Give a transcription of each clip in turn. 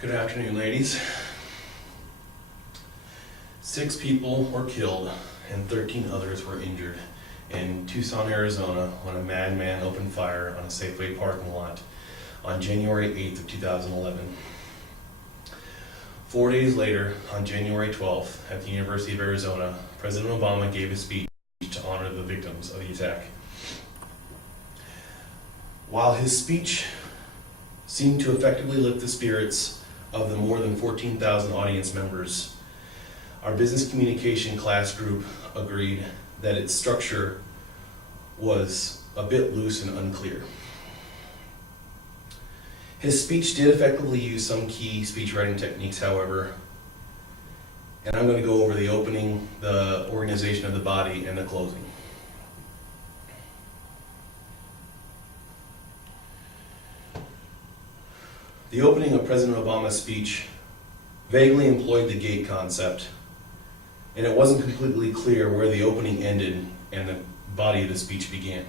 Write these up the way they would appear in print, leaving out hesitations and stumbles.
Good afternoon, ladies. 6 people were killed and 13 others were injured in Tucson, Arizona when a madman opened fire on a Safeway parking lot on January 8th of 2011. 4 days later, on January 12th, at the University of Arizona, President Obama gave a speech to honor the victims of the attack. While his speech seemed to effectively lift the spirits of the more than 14,000 audience members, our business communication class group agreed that its structure was a bit loose and unclear. His speech did effectively use some key speech writing techniques, however, and I'm going to go over the opening, the organization of the body, and the closing. The opening of President Obama's speech vaguely employed the gate concept, and it wasn't completely clear where the opening ended and the body of the speech began.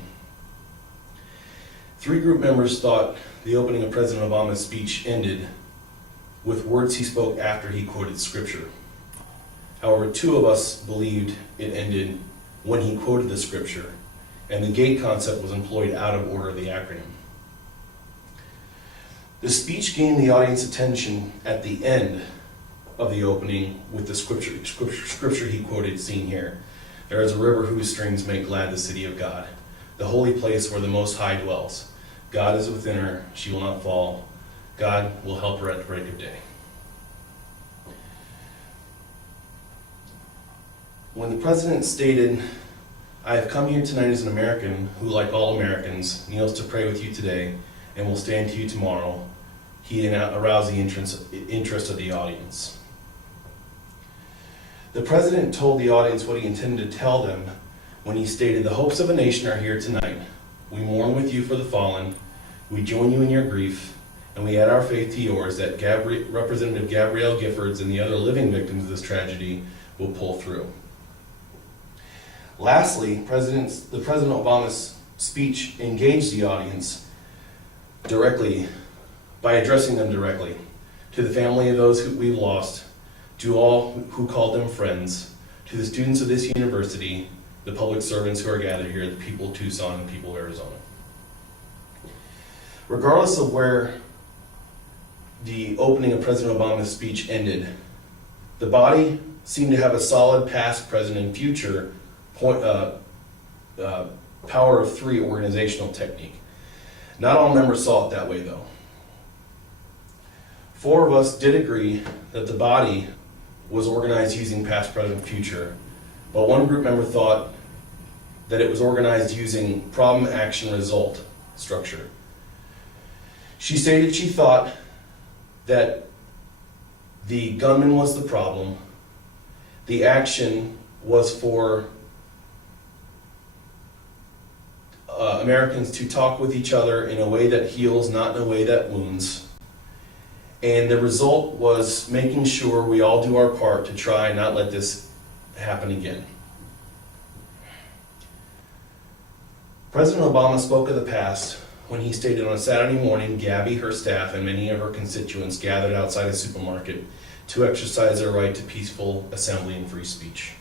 3 group members thought the opening of President Obama's speech ended with words he spoke after he quoted scripture. However, 2 of us believed it ended when he quoted the scripture, and the gate concept was employed out of order of the acronym. The speech gained the audience attention at the end of the opening with the scripture he quoted seen here. There is a river whose streams make glad the city of God, the holy place where the Most High dwells. God is within her, she will not fall. God will help her at the break of day. When the president stated, "I have come here tonight as an American who, like all Americans, kneels to pray with you today and will stand to you tomorrow," he aroused the interest of the audience. The president told the audience what he intended to tell them when he stated, "The hopes of a nation are here tonight. We mourn with you for the fallen. We join you in your grief, and we add our faith to yours that Representative Gabrielle Giffords and the other living victims of this tragedy will pull through." Lastly, President Obama's speech engaged the audience directly by addressing them directly to the family of those who we've lost, to all who called them friends, to the students of this university, the public servants who are gathered here, the people of Tucson and the people of Arizona. Regardless of where the opening of President Obama's speech ended, the body seemed to have a solid past, present, and future power of 3 organizational technique. Not all members saw it that way, though. 4 of us did agree that the body was organized using past, present, future, but 1 group member thought that it was organized using problem, action, result structure. She stated she thought that the gunman was the problem, the action was for Americans to talk with each other in a way that heals, not in a way that wounds, and the result was making sure we all do our part to try and not let this happen again. President Obama spoke of the past when he stated on a Saturday morning, Gabby, her staff, and many of her constituents gathered outside a supermarket to exercise their right to peaceful assembly and free speech.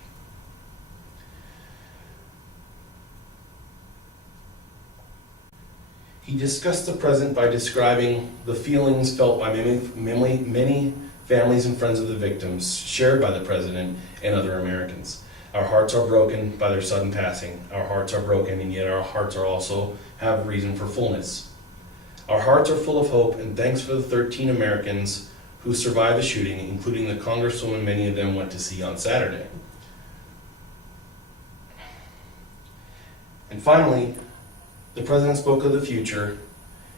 He discussed the present by describing the feelings felt by many families and friends of the victims, shared by the president and other Americans. Our hearts are broken by their sudden passing. Our hearts are broken, and yet our hearts are also have reason for fullness. Our hearts are full of hope, and thanks for the 13 Americans who survived the shooting, including the congresswoman many of them went to see on Saturday. And finally, the president spoke of the future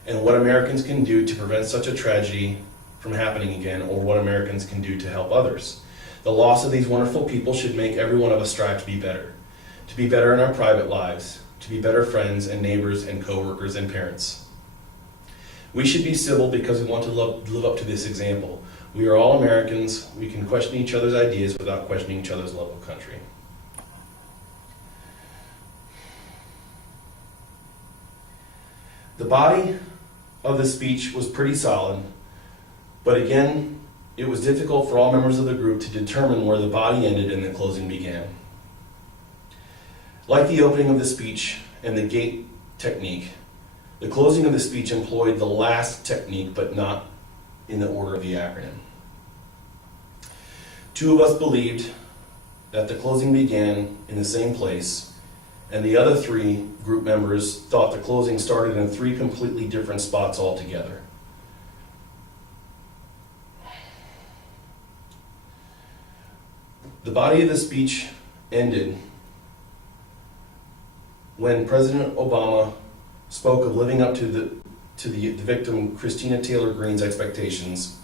and what Americans can do to prevent such a tragedy from happening again, or what Americans can do to help others. The loss of these wonderful people should make every one of us strive to be better in our private lives, to be better friends and neighbors and co-workers and parents. We should be civil because we want to live up to this example. We are all Americans. We can question each other's ideas without questioning each other's love of country. The body of the speech was pretty solid, But again, it was difficult for all members of the group to determine where the body ended and the closing began. Like the opening of the speech and the gate technique, the closing of the speech employed the last technique, but not in the order of the acronym. Two of us believed that the closing began in the same place, and the other three group members thought the closing started in three completely different spots altogether. The body of the speech ended when President Obama spoke of living up to the victim Christina Taylor Greene's expectations,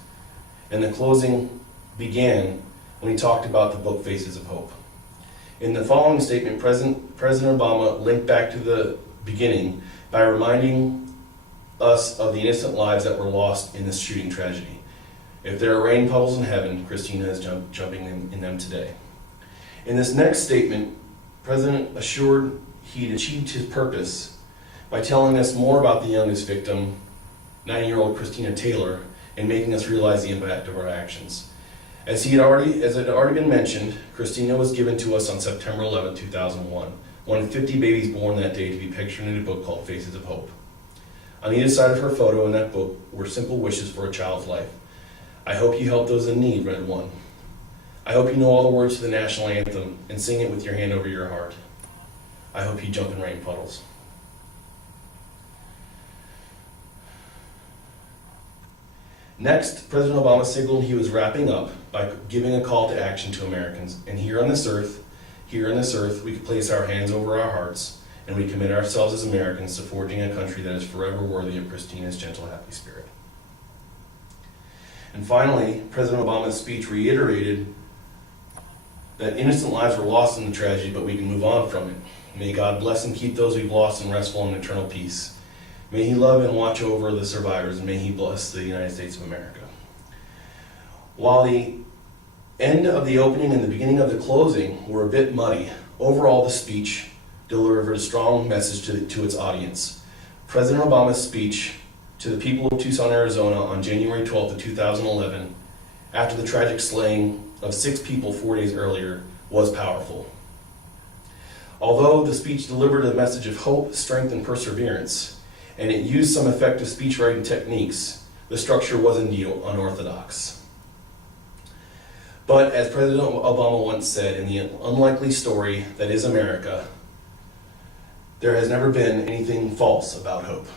and the closing began when he talked about the book Faces of Hope. In the following statement, President Obama linked back to the beginning by reminding us of the innocent lives that were lost in this shooting tragedy. If there are rain puddles in heaven, Christina is jumping in them today. In this next statement, President assured he'd achieved his purpose by telling us more about the youngest victim, 9-year-old Christina Taylor, and making us realize the impact of our actions. As it had already been mentioned, Christina was given to us on September 11, 2001, one of 50 babies born that day to be pictured in a book called Faces of Hope. On either side of her photo in that book were simple wishes for a child's life. I hope you help those in need, read one. I hope you know all the words to the national anthem and sing it with your hand over your heart. I hope you jump in rain puddles. Next, President Obama signaled he was wrapping up by giving a call to action to Americans. And here on this earth, we could place our hands over our hearts and we commit ourselves as Americans to forging a country that is forever worthy of Christina's gentle, happy spirit. And finally, President Obama's speech reiterated that innocent lives were lost in the tragedy, but we can move on from it. May God bless and keep those we've lost in restful and eternal peace. May He love and watch over the survivors, and may He bless the United States of America. While the end of the opening and the beginning of the closing were a bit muddy, overall the speech delivered a strong message to its audience. President Obama's speech to the people of Tucson, Arizona on January 12th of 2011, after the tragic slaying of 6 people 4 days earlier, was powerful. Although the speech delivered a message of hope, strength, and perseverance, and it used some effective speech writing techniques, the structure was indeed unorthodox. But as President Obama once said, in the unlikely story that is America, there has never been anything false about hope.